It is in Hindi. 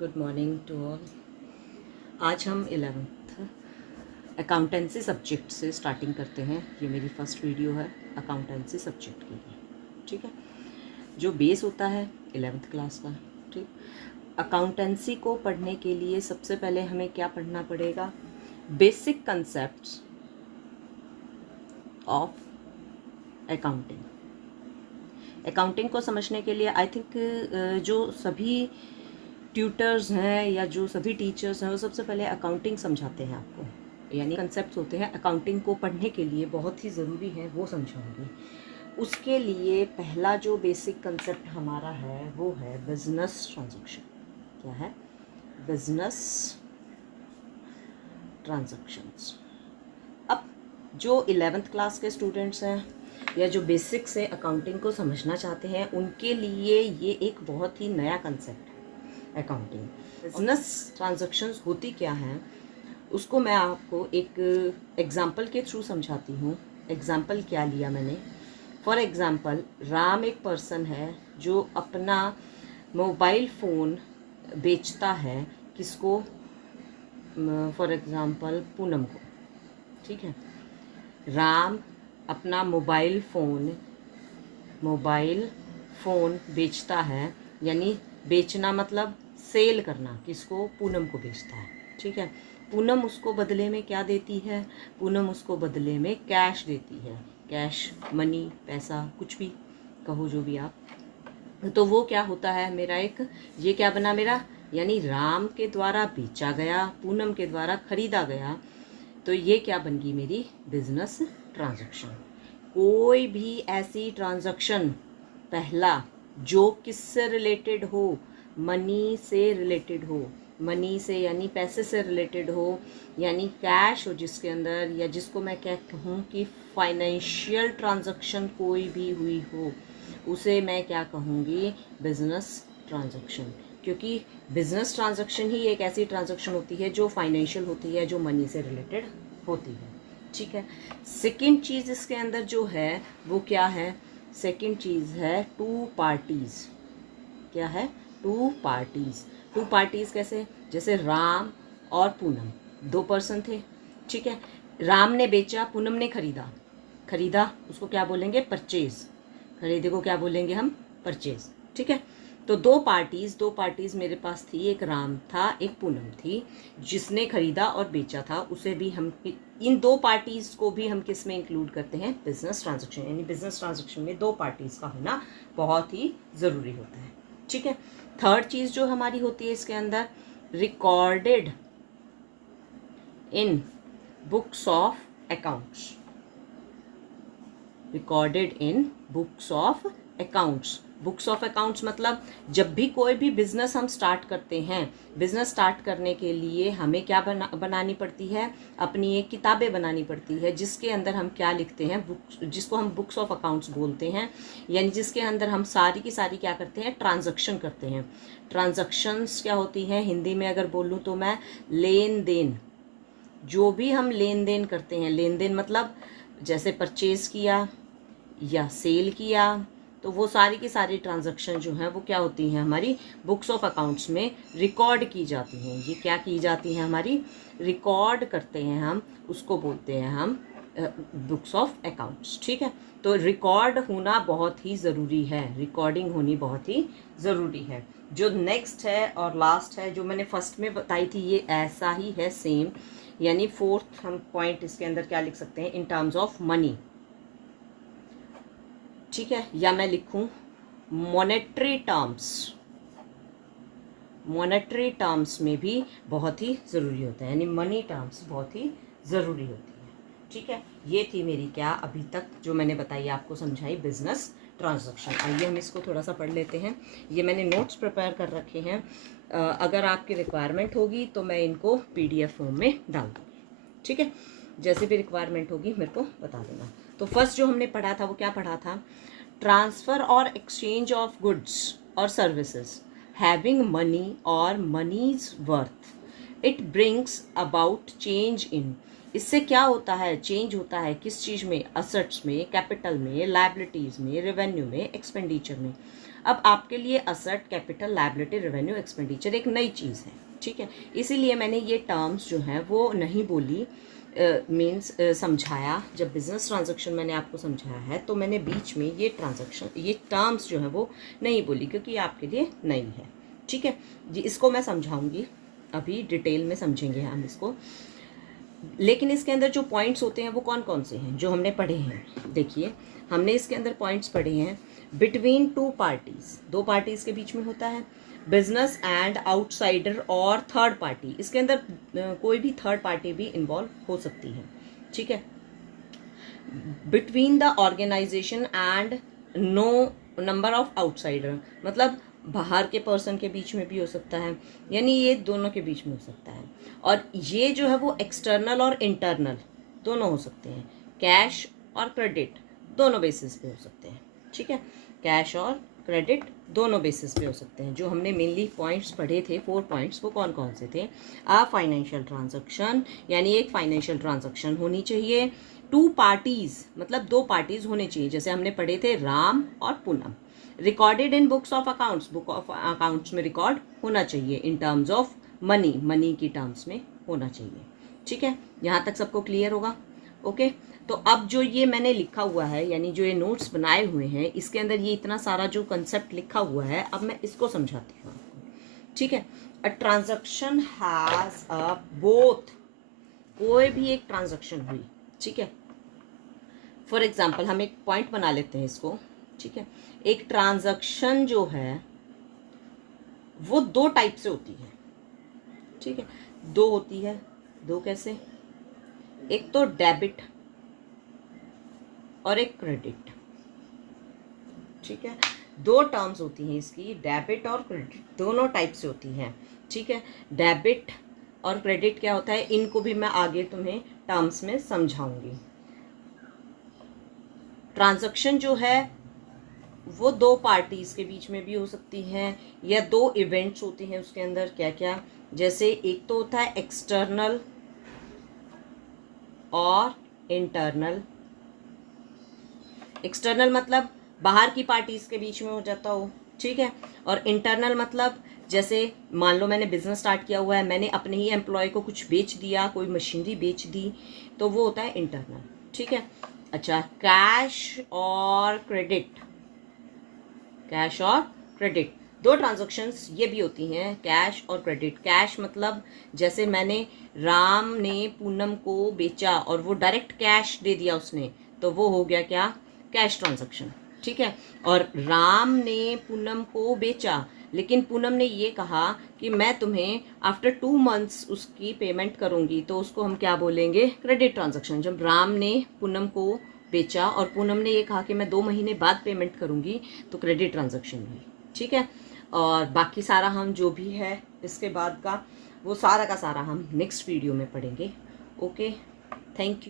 Good morning to all. आज हम 11th अकाउंटेंसी सब्जेक्ट से स्टार्टिंग करते हैं। ये मेरी फर्स्ट वीडियो है अकाउंटेंसी सब्जेक्ट के लिए, ठीक है। जो बेस होता है 11th क्लास का, ठीक। अकाउंटेंसी को पढ़ने के लिए सबसे पहले हमें क्या पढ़ना पड़ेगा? Basic concepts of accounting. Accounting को समझने के लिए आई थिंक जो सभी ट्यूटर्स हैं या जो सभी टीचर्स हैं वो सबसे पहले अकाउंटिंग समझाते हैं आपको, यानी कंसेप्ट्स होते हैं अकाउंटिंग को पढ़ने के लिए बहुत ही ज़रूरी है, वो समझाऊंगी। उसके लिए पहला जो बेसिक कंसेप्ट हमारा है वो है बिजनेस ट्रांजैक्शन। क्या है? Business transactions. अब जो 11th क्लास के स्टूडेंट्स हैं या जो बेसिक से अकाउंटिंग को समझना चाहते हैं उनके लिए ये एक बहुत ही नया कंसेप्ट है अकाउंटिंग। बिजनेस ट्रांजैक्शंस होती क्या हैं उसको मैं आपको एक एग्जांपल के थ्रू समझाती हूँ। एग्जांपल क्या लिया मैंने? फॉर एग्जांपल, राम एक पर्सन है जो अपना मोबाइल फ़ोन बेचता है। किसको? फॉर एग्जांपल पूनम को, ठीक है। राम अपना मोबाइल फ़ोन बेचता है, यानी बेचना मतलब सेल करना। किसको? पूनम को बेचता है, ठीक है। पूनम उसको बदले में क्या देती है? पूनम उसको बदले में कैश देती है। कैश, मनी, पैसा, कुछ भी कहो, जो भी आप। तो वो क्या होता है मेरा एक, ये क्या बना मेरा, यानी राम के द्वारा बेचा गया, पूनम के द्वारा खरीदा गया। तो ये क्या बन गई मेरी? Business transaction. कोई भी ऐसी ट्रांजैक्शन पहला जो किससे रिलेटेड हो? मनी से रिलेटेड हो। मनी से यानी पैसे से रिलेटेड हो, यानी कैश हो जिसके अंदर, या जिसको मैं क्या कहूँ कि फाइनेंशियल ट्रांजैक्शन कोई भी हुई हो, उसे मैं क्या कहूँगी? Business transaction. क्योंकि बिजनेस ट्रांजैक्शन ही एक ऐसी ट्रांजैक्शन होती है जो फाइनेंशियल होती है, जो मनी से रिलेटेड होती है, ठीक है। सेकंड चीज़ इसके अंदर जो है वो क्या है? सेकंड चीज़ है टू पार्टीज़। क्या है? To parties. टू पार्टीज़ कैसे? जैसे राम और पूनम, दो पर्सन थे, ठीक है। राम ने बेचा, पूनम ने खरीदा। खरीदा उसको क्या बोलेंगे? परचेज। खरीदे को क्या बोलेंगे हम? परचेज, ठीक है। तो दो पार्टीज़ मेरे पास थी। एक राम था, एक पूनम थी, जिसने खरीदा और बेचा था। उसे भी हम, इन दो पार्टीज़ को भी हम किस में इंक्लूड करते हैं? Business transaction. यानी बिजनेस ट्रांजैक्शन में दो पार्टीज़ का होना बहुत ही ज़रूरी होता है, ठीक है। थर्ड चीज़ जो हमारी होती है इसके अंदर, recorded in books of accounts. Recorded in books of accounts. Books of accounts मतलब जब भी कोई भी बिजनेस हम स्टार्ट करते हैं, बिजनेस स्टार्ट करने के लिए हमें क्या बनानी पड़ती है? अपनी एक किताबें बनानी पड़ती है, जिसके अंदर हम क्या लिखते हैं? बुक्स, जिसको हम बुक्स ऑफ अकाउंट्स बोलते हैं। यानी जिसके अंदर हम सारी की सारी क्या करते हैं? ट्रांजैक्शन करते हैं। ट्रांजैक्शंस क्या होती हैं? हिंदी में अगर बोलूँ तो मैं, लेन देन। जो भी हम लेन देन करते हैं, लेन देन मतलब जैसे परचेज किया या सेल किया, तो वो सारी की सारी ट्रांजैक्शन जो हैं वो क्या होती हैं? हमारी बुक्स ऑफ अकाउंट्स में रिकॉर्ड की जाती हैं। ये क्या की जाती हैं? हमारी रिकॉर्ड करते हैं हम, उसको बोलते हैं हम बुक्स ऑफ अकाउंट्स, ठीक है। तो रिकॉर्ड होना बहुत ही ज़रूरी है, रिकॉर्डिंग होनी बहुत ही ज़रूरी है। जो नेक्स्ट है और लास्ट है, जो मैंने फर्स्ट में बताई थी, ये ऐसा ही है सेम। यानी फोर्थ हम पॉइंट इसके अंदर क्या लिख सकते हैं? इन टर्म्स ऑफ मनी, ठीक है। या मैं लिखूं मॉनेटरी टर्म्स। मॉनेटरी टर्म्स में भी बहुत ही ज़रूरी होता है, यानी मनी टर्म्स बहुत ही ज़रूरी होती है, ठीक है। ये थी मेरी क्या अभी तक जो मैंने बताई आपको, समझाई, बिजनेस ट्रांजैक्शन। आइए हम इसको थोड़ा सा पढ़ लेते हैं। ये मैंने नोट्स प्रिपेयर कर रखे हैं। अगर आपकी रिक्वायरमेंट होगी तो मैं इनको PDF फॉर्म में डाल दूँगी, ठीक है। जैसे भी रिक्वायरमेंट होगी मेरे को बता देना। तो फर्स्ट जो हमने पढ़ा था वो क्या पढ़ा था? ट्रांसफ़र और एक्सचेंज ऑफ गुड्स और सर्विसेज हैविंग मनी और money's worth, it brings about change in. इससे क्या होता है? चेंज होता है किस चीज़ में? असेट्स में, कैपिटल में, लायबिलिटीज़ में, रेवेन्यू में, एक्सपेंडिचर में। अब आपके लिए asset, capital, liability, revenue, expenditure एक नई चीज़ है, ठीक है। इसीलिए मैंने ये टर्म्स जो हैं वो नहीं बोली, समझाया। जब बिजनेस ट्रांजैक्शन मैंने आपको समझाया है तो मैंने बीच में ये टर्म्स जो है वो नहीं बोली, क्योंकि ये आपके लिए नई है, ठीक है जी। इसको मैं समझाऊंगी, अभी डिटेल में समझेंगे हम इसको। लेकिन इसके अंदर जो पॉइंट्स होते हैं वो कौन कौन से हैं जो हमने पढ़े हैं। देखिए, हमने इसके अंदर पॉइंट्स पढ़े हैं। बिटवीन टू पार्टीज, दो पार्टीज के बीच में होता है। बिजनेस एंड आउटसाइडर और थर्ड पार्टी, इसके अंदर कोई भी थर्ड पार्टी भी इन्वॉल्व हो सकती है, ठीक है। Between the organisation and no number of outsider, मतलब बाहर के पर्सन के बीच में भी हो सकता है, यानी ये दोनों के बीच में हो सकता है। और ये जो है वो एक्सटर्नल और इंटरनल दोनों हो सकते हैं। कैश और क्रेडिट दोनों बेसिस पे हो सकते हैं, ठीक है। कैश और क्रेडिट दोनों बेसिस पे हो सकते हैं। जो हमने मेनली पॉइंट्स पढ़े थे, 4 पॉइंट्स, वो कौन कौन से थे। फाइनेंशियल ट्रांजैक्शन, यानी एक फाइनेंशियल ट्रांजैक्शन होनी चाहिए। टू पार्टीज, मतलब दो पार्टीज होने चाहिए, जैसे हमने पढ़े थे राम और Poonam. Recorded in books of accounts, book of accounts में रिकॉर्ड होना चाहिए। In terms of money, money की टर्म्स में होना चाहिए, ठीक है। यहाँ तक सबको क्लियर होगा, ओके। तो अब जो ये मैंने लिखा हुआ है, यानी जो ये नोट्स बनाए हुए हैं, इसके अंदर ये इतना सारा जो कंसेप्ट लिखा हुआ है, अब मैं इसको समझाती हूँ आपको, ठीक है। A transaction has a both, कोई भी एक ट्रांजैक्शन हुई, ठीक है। फॉर एग्जाम्पल हम एक पॉइंट बना लेते हैं इसको, ठीक है। एक ट्रांजैक्शन जो है वो दो टाइप से होती है, ठीक है। दो होती है, दो कैसे, एक तो डेबिट और एक क्रेडिट, ठीक है। दो टर्म्स होती हैं इसकी, डेबिट और क्रेडिट, दोनों टाइप से होती हैं, ठीक है। डेबिट और क्रेडिट क्या होता है, इनको भी मैं आगे तुम्हें टर्म्स में समझाऊंगी। ट्रांजैक्शन जो है वो दो पार्टीज के बीच में भी हो सकती हैं, या दो इवेंट्स होते हैं उसके अंदर, क्या क्या, जैसे एक तो होता है एक्सटर्नल और इंटरनल। एक्सटर्नल मतलब बाहर की पार्टीज के बीच में हो जाता हो, ठीक है। और इंटरनल मतलब जैसे मान लो मैंने बिजनेस स्टार्ट किया हुआ है, मैंने अपने ही एम्प्लॉय को कुछ बेच दिया, कोई मशीनरी बेच दी, तो वो होता है इंटरनल, ठीक है। अच्छा, कैश और क्रेडिट, कैश और क्रेडिट दो ट्रांजैक्शंस ये भी होती हैं, कैश और क्रेडिट। कैश मतलब जैसे मैंने राम ने पूनम को बेचा और वो डायरेक्ट कैश दे दिया उसने, तो वो हो गया क्या, कैश ट्रांजैक्शन, ठीक है। और राम ने पूनम को बेचा, लेकिन पूनम ने ये कहा कि मैं तुम्हें आफ्टर 2 मंथ्स उसकी पेमेंट करूंगी, तो उसको हम क्या बोलेंगे, क्रेडिट ट्रांजैक्शन। जब राम ने पूनम को बेचा और पूनम ने ये कहा कि मैं 2 महीने बाद पेमेंट करूंगी, तो क्रेडिट ट्रांजैक्शन हुई, ठीक है। और बाकी सारा हम जो भी है इसके बाद का, वो सारा का सारा हम नेक्स्ट वीडियो में पढ़ेंगे, ओके। Thank you.